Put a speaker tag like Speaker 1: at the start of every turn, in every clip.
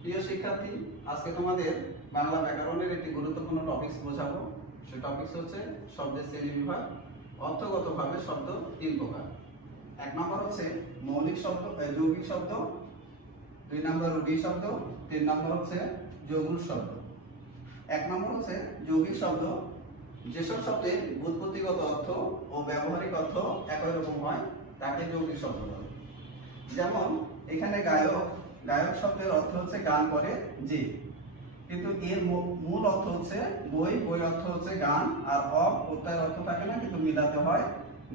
Speaker 1: প্রিয় শিক্ষার্থী, আজকে তোমাদের বাংলা ব্যাকরণের একটি গুরুত্বপূর্ণ টপিকস বোঝাবো। সে টপিকস হচ্ছে শব্দের শ্রেণি বিভাগ, অর্থগতভাবে শব্দ তিন প্রকার। এক নম্বর হচ্ছে মৌলিক শব্দ যৌগিক শব্দ। দুই নম্বর রূঢ়ি শব্দ, তিন নম্বর হচ্ছে যৌগুল শব্দ। এক নম্বর হচ্ছে যৌগিক শব্দ। যেসব শব্দে উৎপত্তিগত অর্থ ও ব্যবহারিক অর্থ একই রকম হয়, তাকে যৌগিক শব্দ বলে। যেমন এখানে গায়ক গায়ক শব্দের অর্থ হচ্ছে গান করে যে কিন্তু এর মূল অর্থ হচ্ছে বই বই অর্থ হচ্ছে গান, আর অ, প্রত্যয়ের অর্থ থাকে না, কিন্তু মিলাতে হয়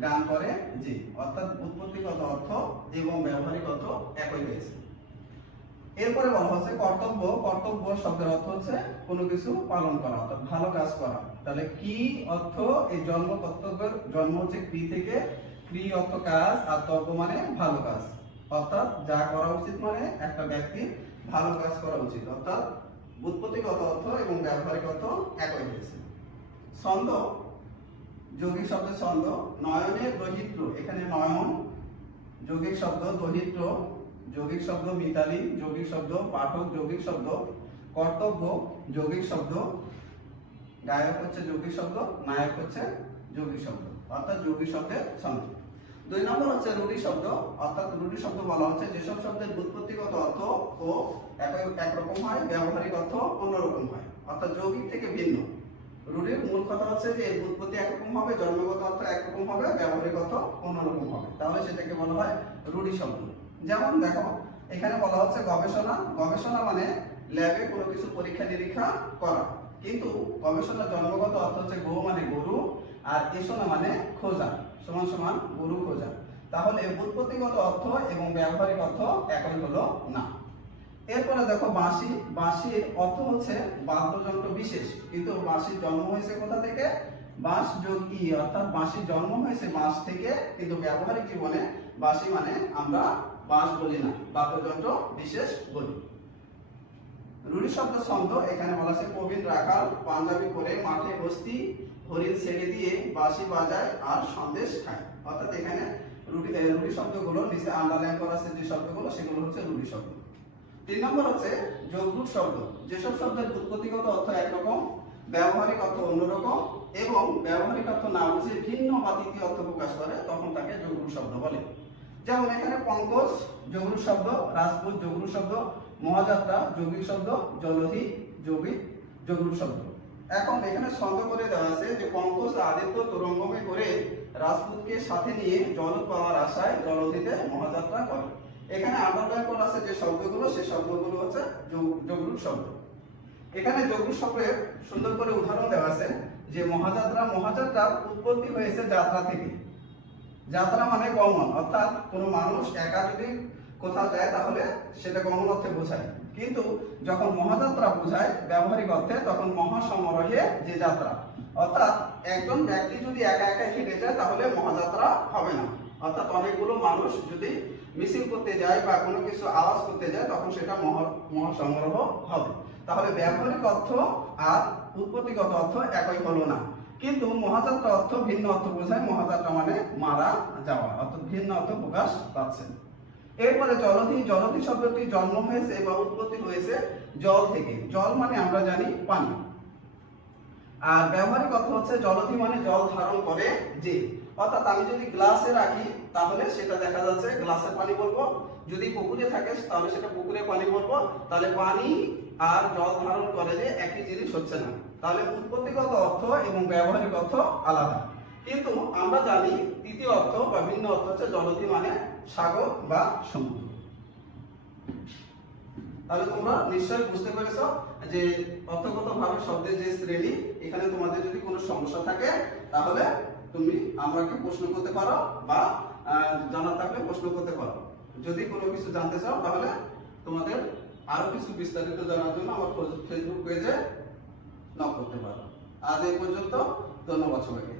Speaker 1: গান করে যে অর্থাৎ উৎপত্তিগত অর্থ এবং ব্যবহারিক অর্থ একই হয়েছে এরপরে বলা হচ্ছে কর্তব্য। কর্তব্য শব্দের অর্থ হচ্ছে কোনো কিছু পালন করা, অর্থাৎ ভালো কাজ করা। তাহলে কি অর্থ? এই জন্ম কর্তব্যের জন্ম হচ্ছে ক্রি থেকে? ক্রি অর্থ কাজ? আর তর্ক মানে ভালো কাজ। অর্থাৎ যা করা উচিত মানে একটা ব্যক্তির ভালো কাজ করা উচিত। অর্থাৎ উৎপত্তিগত অর্থ এবং ব্যবহারিক অর্থ একই হয়েছে। ছন্দ, যৌগিক শব্দ ছন্দ নয়নের দহিত্র, এখানে নয়ন, যৌগিক শব্দ দহিত্র, যৌগিক শব্দ মিতালি, যৌগিক শব্দ পাঠক, যৌগিক শব্দ কর্তব্য, যৌগিক শব্দ গায়ক হচ্ছে যৌগিক শব্দ, নায়ক হচ্ছে যৌগিক শব্দ। অর্থাৎ যৌগিক শব্দের ছন্দ। দুই নম্বর হচ্ছে রুঢ়ি শব্দ, অর্থাৎ রুঢ়ি শব্দ বলা হচ্ছে যেসব শব্দের ব্যুৎপত্তিগত অর্থ ও একই একরকম হয়, ব্যবহারিক অর্থ অন্যরকম হয়, অর্থাৎ যৌগিক থেকে ভিন্ন। রুঢ়ির মূল কথা হচ্ছে যে এর উৎপত্তি একরকম হবে, জন্মগত অর্থ একরকম হবে, ব্যবহারিক অর্থ অন্যরকম হবে। তাহলে সেটাকে বলা হয় রুঢ়ি শব্দ। যেমন দেখো, এখানে বলা হচ্ছে গবেষণা। গবেষণা মানে ল্যাবে কোনো কিছু পরীক্ষা নিরীক্ষা করা। কিন্তু গবেষণার জন্মগত অর্থ হচ্ছে গো মানে আর এসোনা মানে খোঁজা, সমান সমান গরু খোঁজা। তাহলে উৎপত্তিগত অর্থ এবং ব্যবহারিক অর্থ একই হলো না। এরপরে দেখো বাঁশি, বাঁশির অর্থ হচ্ছে বাদ্যযন্ত্র বিশেষ, কিন্তু বাঁশির জন্ম হয়েছে কোথা থেকে? বাঁশ যোগ ই, অর্থাৎ বাঁশির জন্ম হয়েছে বাঁশ থেকে, কিন্তু ব্যবহারিক জীবনে বাঁশি মানে আমরা বাঁশ বলি না, বাদ্যযন্ত্র বিশেষ বলি। রুড়ি শব্দ ছন্দ এখানে বলা আছে প্রবীণ রাখাল, পাঞ্জাবি পরে মাঠে বস্তি হরিণ ছেড়ে দিয়ে বাঁশি বাজায় আর সন্দেশ খায়। অর্থাৎ এখানে রুটি রুটি শব্দগুলো, নিচে আন্ডারলাইন করা আছে যে শব্দগুলো, সেগুলো হচ্ছে রুটি শব্দ। তিন নম্বর হচ্ছে যোগরূপ শব্দ। যেসব শব্দের উৎপত্তিগত অর্থ একরকম, ব্যবহারিক অর্থ অন্যরকম এবং ব্যবহারিক অর্থ না বুঝে ভিন্ন বা তৃতীয় অর্থ প্রকাশ করে, তখন তাকে যোগরূপ শব্দ বলে। যেমন এখানে পঙ্কজ যোগরূপ শব্দ, রাজপুত যোগরূপ শব্দ, মহাযাত্রা যৌগিক শব্দ, জলধি যৌগিক যোগরূপ শব্দ। এখন এখানে ছন্দ করে দেওয়া আছে যে পঙ্কজ আদিত্য তুরঙ্গমে করে রাজপুতকে সাথে নিয়ে জল পাওয়ার আশায় জলধিতে মহাযাত্রা করে। এখানে আন্ডারলাইন করা আছে যে শব্দগুলো সেই শব্দগুলো হচ্ছে যোগ- যোগরূপ শব্দ। এখানে যোগরূপ শব্দের সুন্দর করে উদাহরণ দেওয়া আছে যে মহাযাত্রা মহাযাত্রার উৎপত্তি হয়েছে যাত্রা থেকে। যাত্রা মানে গমন, অর্থাৎ কোনো মানুষ একা যদি কোথাও যায় তাহলে সেটা গমন অর্থে বোঝায়। কিন্তু যখন মহাযাত্রা বোঝায় ব্যবহারিক অর্থে, তখন মহাসমারোহে যে যাত্রা। অর্থাৎ একজন ব্যক্তি যদি একা একা হেঁটে যায়, তাহলে মহাযাত্রা হবে না। অর্থাৎ অনেকগুলো মানুষ যদি মিছিল করতে যায় বা কোনো কিছু আওয়াজ করতে যায়, তখন সেটা মহা, মহাসমারোহ হবে। তাহলে ব্যবহারিক অর্থ আর উৎপত্তিগত অর্থ একই হলো না। কিন্তু মহাযাত্রা অর্থ ভিন্ন অর্থ বোঝায়। মহাযাত্রা মানে মারা যাওয়া। অর্থাৎ ভিন্ন অর্থ প্রকাশ পাচ্ছে। এরপরে জলধি জলধি শব্দটি জন্ম হয়েছে বা উৎপত্তি হয়েছে জল থেকে। জল মানে আমরা জানি পানি। আর ব্যবহারিক অর্থ হচ্ছে জলধি মানে জল ধারণ করে যে। অর্থাৎ আমি যদি গ্লাসে রাখি, তাহলে সেটা দেখা যাচ্ছে গ্লাসে পানি বলব যদি পুকুরে থাকে, তাহলে সেটা পুকুরে পানি বলব তাহলে পানি আর জল ধারণ করে যে একই জিনিস হচ্ছে না। তাহলে উৎপত্তিগত অর্থ এবং ব্যবহারিক অর্থ আলাদা। কিন্তু আমরা জানি, তৃতীয় অর্থ বা ভিন্ন অর্থ হচ্ছে জলধি মানে সাগর বা সমুদ্র। তাহলে তোমরা নিশ্চয়ই বুঝতে পেরেছ যে অর্থগত ভাবে শব্দের যে শ্রেণি, এখানে তোমাদের যদি কোনো সমস্যা থাকে, তাহলে তুমি আমাকে প্রশ্ন করতে পারো বা জানা থাকলে প্রশ্ন করতে পারো। যদি কোনো কিছু জানতে চাও, তাহলে তোমাদের আরও কিছু বিস্তারিত জানার জন্য আমার ফেসবুক পেজে নক করতে পারো। আজ এই পর্যন্ত, ধন্যবাদ সবাইকে।